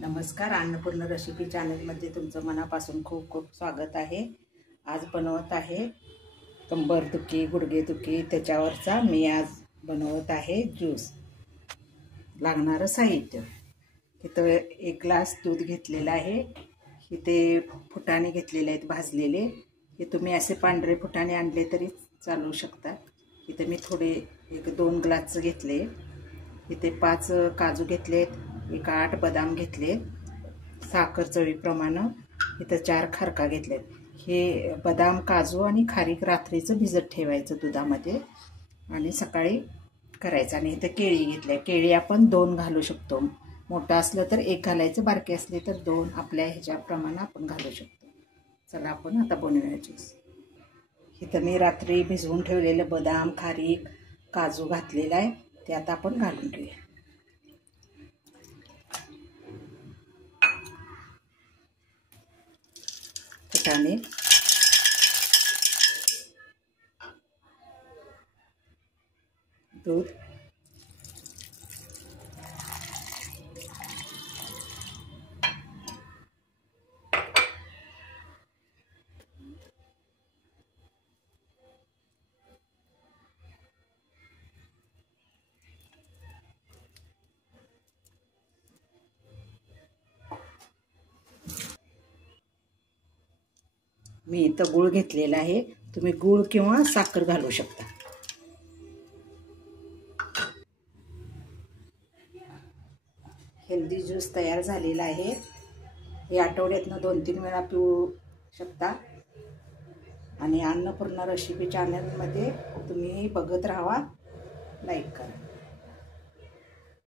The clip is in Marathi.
नमस्कार, अन्नपूर्ण रेसिपी चॅनलमध्ये तुमचं मनापासून खूप खूप स्वागत आहे। आज बनवत आहे कंबरदुखी गुडघेदुखी त्याच्यावरचा मी आज बनवत आहे ज्यूस। लागणारं साहित्य इथं 1 ग्लास दूध घेतलेला आहे। इथे फुटाणे घेतलेले आहेत भाजलेले। हे तुम्ही असे पांढरे फुटाणे आणले तरी चालू शकतात। इथे मी थोडे 1-2 ग्लास घेतले। इथे 5 काजू घेतलेत, 8 बदाम घेतले, साखर चवीप्रमाणे। इथे 4 खारका घेतलेत। हे बदाम काजू आणि खारीक रात्रीचं भिजत ठेवायचं दुधामध्ये आणि सकाळी करायचं। आणि इथे केळी घेतले। केळी आपण 2 घालू शकतो। मोठं असलं तर 1 घालायचं, बारके असले तर 2 आपल्या ह्याच्याप्रमाणे आपण घालू शकतो। चला आपण आता बनवूया ज्यूस। इथं मी रात्री भिजवून ठेवलेलं बदाम खारीक काजू घातलेला आहे, ते आता आपण घालून घेऊया। फुटाणे, दूध, मी इथं गूळ घेतलेला आहे। तुम्ही गूळ किंवा साखर घालू शकता। हेल्दी ज्यूस तयार झालेला आहे। हे आठवड्यातनं 2-3 वेळा पिऊ शकता। आणि अन्नपूर्ण रेसिपी चॅनलमध्ये तुम्ही बघत राहा, लाईक करा।